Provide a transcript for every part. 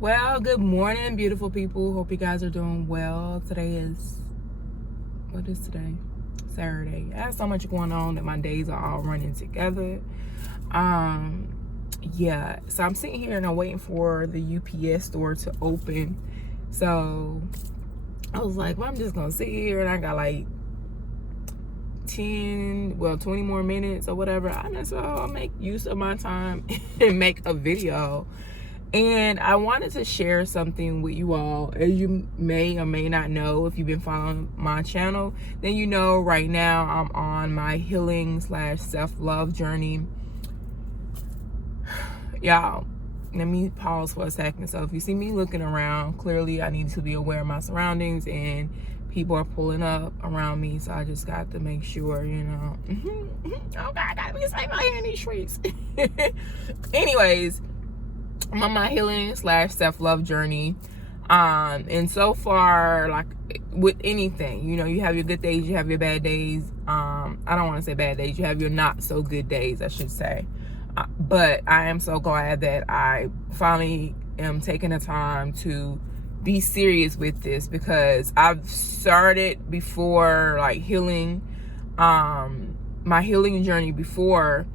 Well, good morning, beautiful people. Hope you guys are doing well. Today is, what is today? Saturday. I have so much going on that my days are all running together. Yeah, so I'm sitting here and I'm waiting for the UPS store to open. So I was like, well, I'm just gonna sit here, and I got like 20 more minutes or whatever. I'll make use of my time and make a video. And I wanted to share something with you all. As you may or may not know, if you've been following my channel, then you know right now I'm on my healing / self-love journey. Y'all, let me pause for a second. So if you see me looking around, clearly I need to be aware of my surroundings, and people are pulling up around me. So I just got to make sure, oh God, I gotta be safe out here in these streets. Anyways, I'm on my healing / self-love journey. And so far, like with anything, you have your good days, you have your bad days. I don't want to say bad days, you have your not so good days, I should say. But I am so glad that I finally am taking the time to be serious with this, because I've started before, like healing, my healing journey before,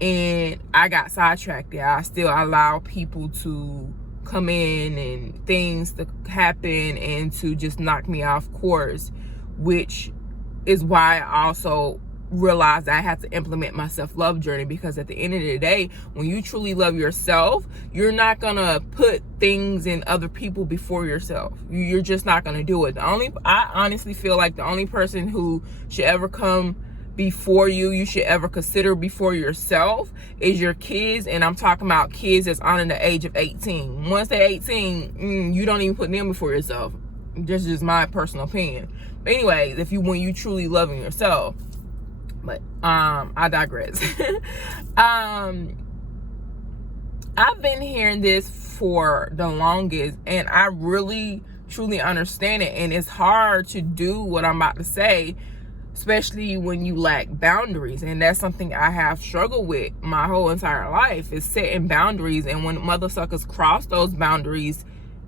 and I got sidetracked there. I still allow people to come in and things to happen and to just knock me off course, which is why I also realized I have to implement my self-love journey. Because at the end of the day, when you truly love yourself, you're not gonna put things in other people before yourself. You're just not gonna do it. I honestly feel like the only person who should ever come before you should ever consider before yourself is your kids. And I'm talking about kids that's under the age of 18. Once they're 18, you don't even put them before yourself. This is just my personal opinion. But anyways, when you truly loving yourself. But I digress. I've been hearing this for the longest, and I really truly understand it. And it's hard to do what I'm about to say, especially when you lack boundaries. And that's something I have struggled with my whole entire life, is setting boundaries. And when mother suckers cross those boundaries,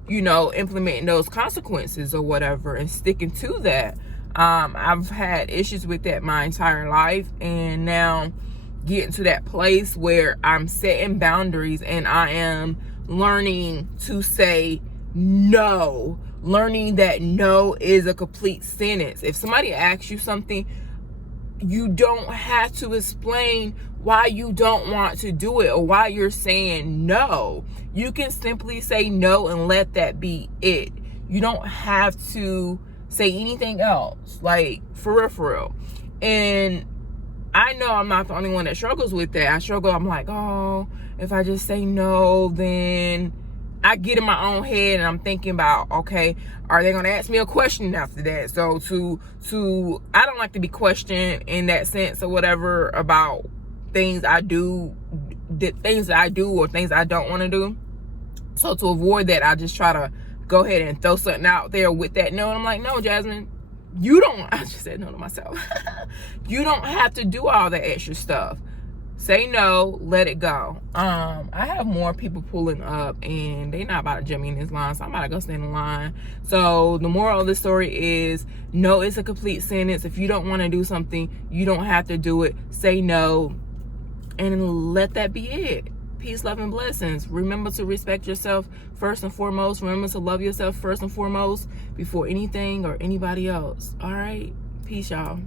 implementing those consequences or whatever and sticking to that. I've had issues with that my entire life, and now getting to that place where I'm setting boundaries and I am learning to say no. Learning that no is a complete sentence. If somebody asks you something, you don't have to explain why you don't want to do it or why you're saying no. You can simply say no and let that be it. You don't have to say anything else, like for real. And I know I'm not the only one that struggles with that. I'm like, oh, if I just say no, then I get in my own head and I'm thinking about, okay, are they gonna ask me a question after that? So I don't like to be questioned in that sense or whatever about things I do or things I don't want to do. So to avoid that, I just try to go ahead and throw something out there with that no. And I'm like, no, Jasmine, I just said no to myself. You don't have to do all the extra stuff. Say no, let it go. I have more people pulling up, and they not about to jump me in this line, so I'm about to go stand in line. So the moral of the story is, no is a complete sentence. If you don't want to do something, you don't have to do it. Say no and let that be it. Peace, love, and blessings. Remember to respect yourself first and foremost. Remember to love yourself first and foremost before anything or anybody else. All right? Peace, y'all.